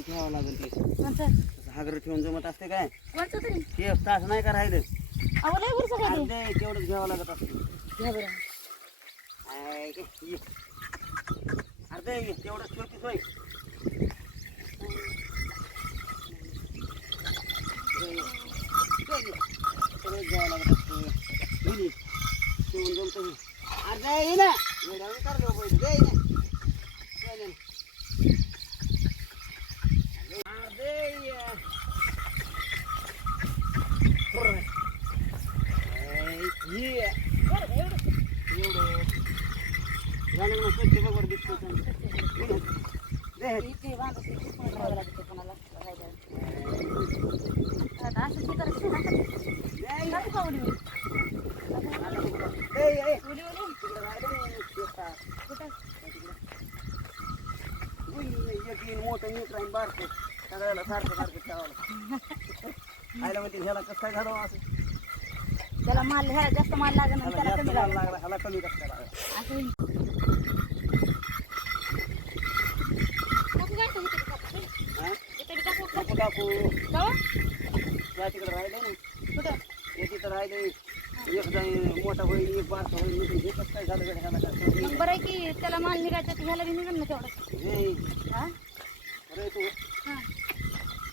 ठेवावं लागेल ते हागर ठेवून जमत असते काय? ते तास नाही का राहिलं? तेवढंच घ्यावं लागत असते. अर्धे तेवढंच ठेवतीस होय. તું આજે એને મેડમ કરજો કોઈ દે એને Dale una suerte, va a guardar esto. Dejate. ह्याला कसं काय घडवा असं त्याला माल ह्याला जास्त माल लागेल आणि त्याला कमी माल लागला ह्याला कमी कसं काय लागला असं होईल. टाकू काय आता इथे टाकू? हा? इथे बी टाकू का? नको टाकू जाऊ? त्या तिकडे राहिले ना कुठं? हे तिथं राहिले एक जण मोठा होईल एक बारका होईल म्हणजे हे कसं काय झालं गड्या ह्याला काय मग बरं आहे की त्याला माल निघायचा तर ह्याला बी निघेल ना तेवढं हे हा अरे तू हा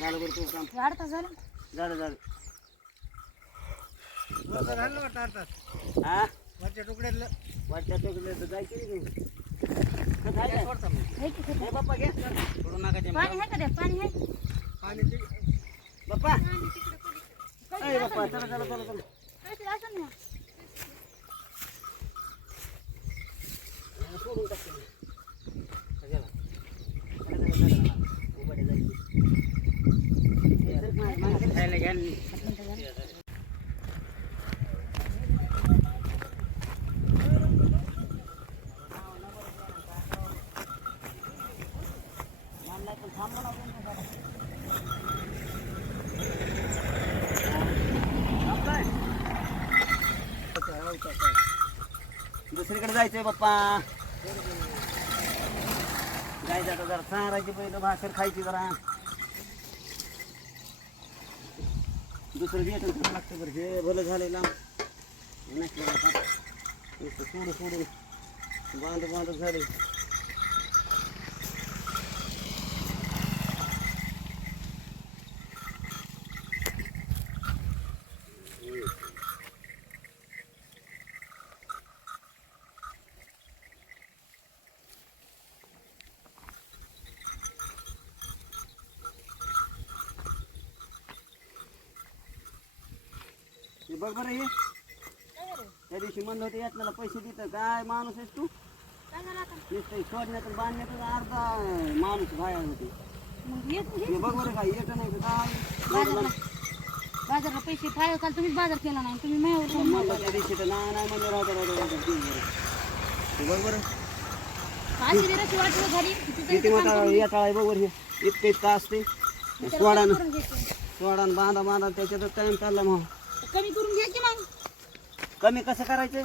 झालं बरं तू काम हे अडचण झालं झालं झालं घाललं वाटतं अर्थात हा वरच्या तुकड्यातलं वाटतं तुकडे जाय जायचं नाही बाप्पा घे सोडून नका ते पाणी आहे का? पाणी आहे पाणी बाप्पा बाप्पा चला चला चला चला असं ना सोडून टाकतो कशाला? चला, चला, चला, चला. उभाटे जायचे. हे तर मा- माणसाला खायला घ्या आणि- मानलाय पण थांबा ना तुम्ही बाबा. थांबताय? दुसरीकडे जायचंय बाप्पा जायचं आता जरा चारायची पहिलं भाकर खायची जरा. दुसरं लागतं बरं हे भलं झालेलं नसलं आता. नुसतं सोडू सोडून बांध बांध झाले बघ बरं हे? त्या दिवशी म्हणलं होतं यातल्याला पैसे देतं काय माणूस आहेस तू? नुसतं सोडण्यात आणि बांधण्यात अर्धा माणूस बाहेर होते. मग येत. हे बघ बरं काय येतं नाही तर काय? बाजारला पैसे फाय काल तुम्हीच बाजार केला नाही तुम्ही म्हणलं त्या दिवशी तर नाही नाही म्हणलं राहतं राहतं राहतं बरं. हे बघ बरं. किती मोठा काम या टाळा बघ बरं हे. इतकं करून घ्यायचं. सोडानं बांधा बांधा त्याच्यातच टाइम चालला मग. कमी करून घ्या की मग कमी कसं करायचं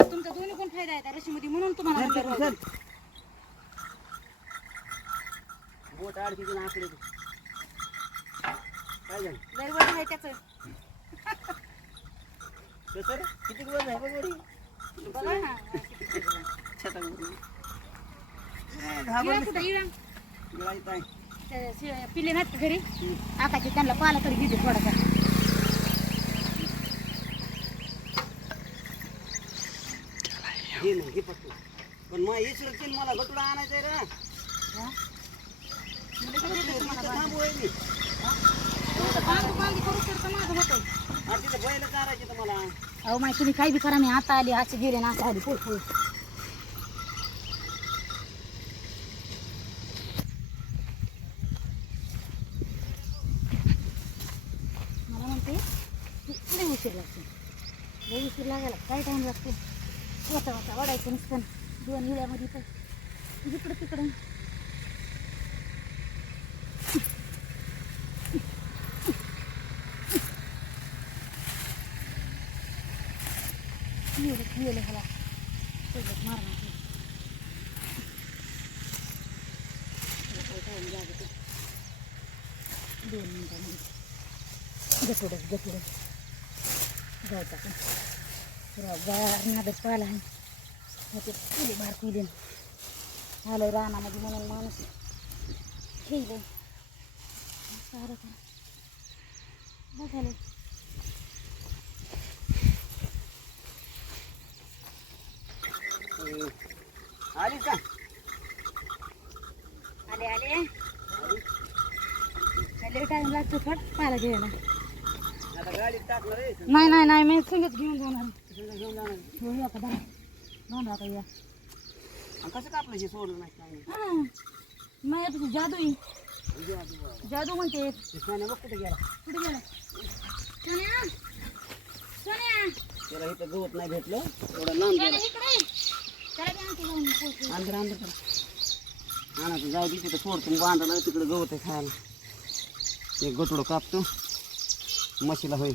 तुमचा दोन्ही कोण फायदा आहे रशीमध्ये म्हणून तुम्हाला चल, लावला. चल. बोट आकडे काय झालं लय वजन आहे त्याचं कसं रे? किती दिवस आहे बघ बरं बघा ना छतावरून. इळा घाबरली. कुठं इळा गिळायचं आहे. ते शि- पिल्ले नाहीत का घरी आकाचे त्यांना पाला तरी घेते थोडासा मला रे हा? थांबू आहे मी. अरे तिथं बैल चारायचे अहो माय तुम्ही काही बी करा मी आता आली असे गेले ना असं आली पोट मला म्हणते उशीर लागते. उशीर लागायला काय टाइम लागते? वाचा वाचा वाढायचं नुसतं. दोन हिळ्यामध्ये तर इकडं तिकडं गेलं गेलं ह्याला सोबत मारणार ते. त्याला काय time लागतो. दोन मिनिटांमध्ये गचोडच गचोड जायचं आपण पुरा गार नादच पाहिला आहे मग ते फुले बार पिले. आलं रानामध्ये म्हणून माणूस. खेळलं सारं करा हम्म. आली का? आले आले. लय टाइम लागतो फट पाहायला टाकणार आहे. नाही नाही नाही मी संगीत घेऊन जाणार. घेऊन जाणार. या का आणि कसं कापलं हे सोडलं नाही? काय नाही. हां. तुझी जादू आहे. उद्या आजूबाजूला. जादू म्हणते बघ कुठे गेला. कुठे गेला? सोन्या. सोन्या. त्याला इथं गवत नाही भेटलं. एवढं लांब इकडे. त्याला बी आणते जाऊन आणा तू जाऊ दे तिथं सोडतो बांधायला तिकडे गवत आहे खायला. एक गटुडं कापतो. म्हशीला होईल.